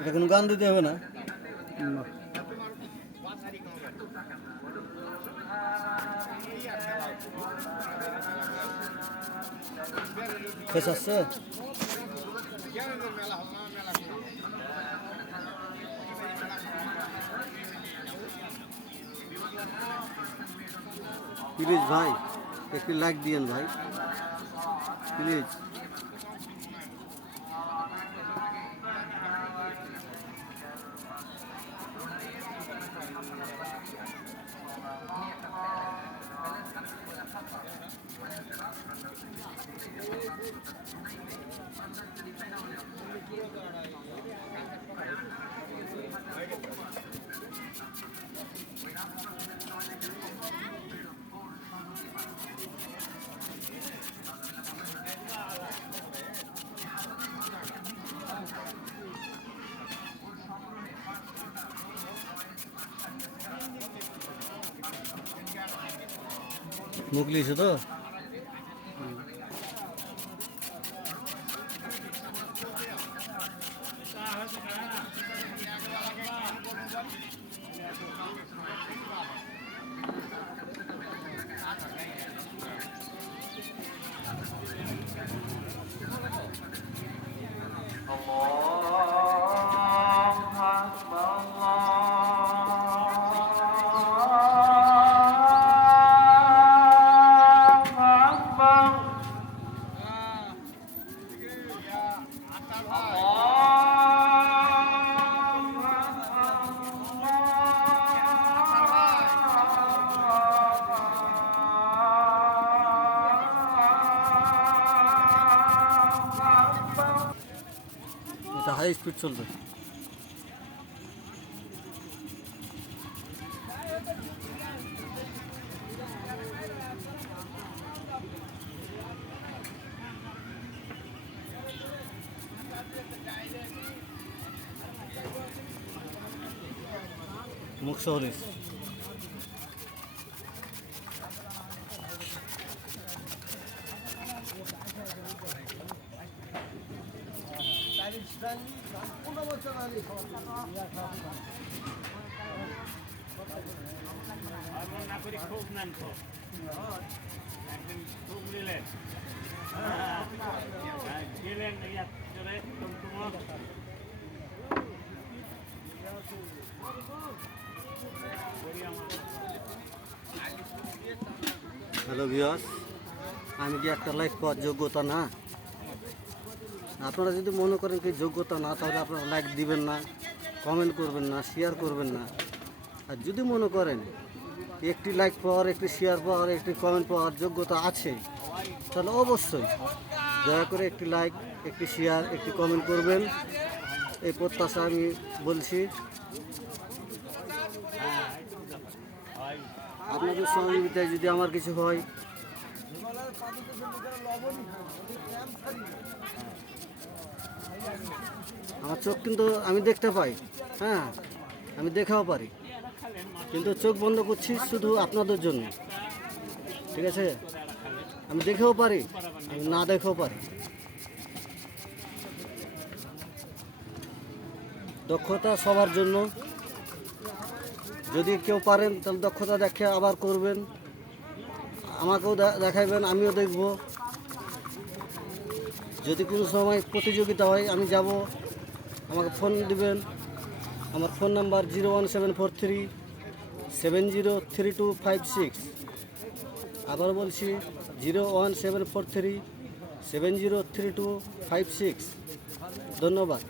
এটা কোনো গান দিতে হবে না। ফেস আসছে প্লিজ ভাই, একটি লাইক দিয়েন ভাই প্লিজ। মুগলিছে তো এটা হাই স্পিড চলবে। মুখ শহরে খুব নেন তো একদিন খুব নিলেন গেলেন হ্যালো ভিউয়ার্স, আমি কি একটা লাইক পাওয়ার যোগ্যতা না? আপনারা যদি মনে করেন কি যোগ্যতা না, তাহলে আপনারা লাইক দিবেন না, কমেন্ট করবেন না, শেয়ার করবেন না। আর যদি মনে করেন একটি লাইক পাওয়ার, একটি শেয়ার পাওয়ার, একটি কমেন্ট পাওয়ার যোগ্যতা আছে, তাহলে অবশ্যই দয়া করে একটি লাইক, একটি শেয়ার, একটি কমেন্ট করবেন, এই প্রত্যাশা আমি বলছি। আপনাদের সহযোগিতায় যদি আমার কিছু হয়, আমার চোখ কিন্তু আমি দেখতে পাই, হ্যাঁ আমি দেখাও পারি, কিন্তু চোখ বন্ধ করছি শুধু আপনাদের জন্য, ঠিক আছে? আমি দেখেও পারি, আমি না দেখেও পারি। দক্ষতা সবার জন্য, যদি কেউ পারেন তাহলে দক্ষতা দেখে আবার করবেন, আমাকেও দেখাইবেন, আমিও দেখব। যদি কোনো সময় প্রতিযোগিতা হয় আমি যাব, আমাকে ফোন দিবেন। আমার ফোন নাম্বার 01743 703256। আবার বলছি 01743 703256। ধন্যবাদ।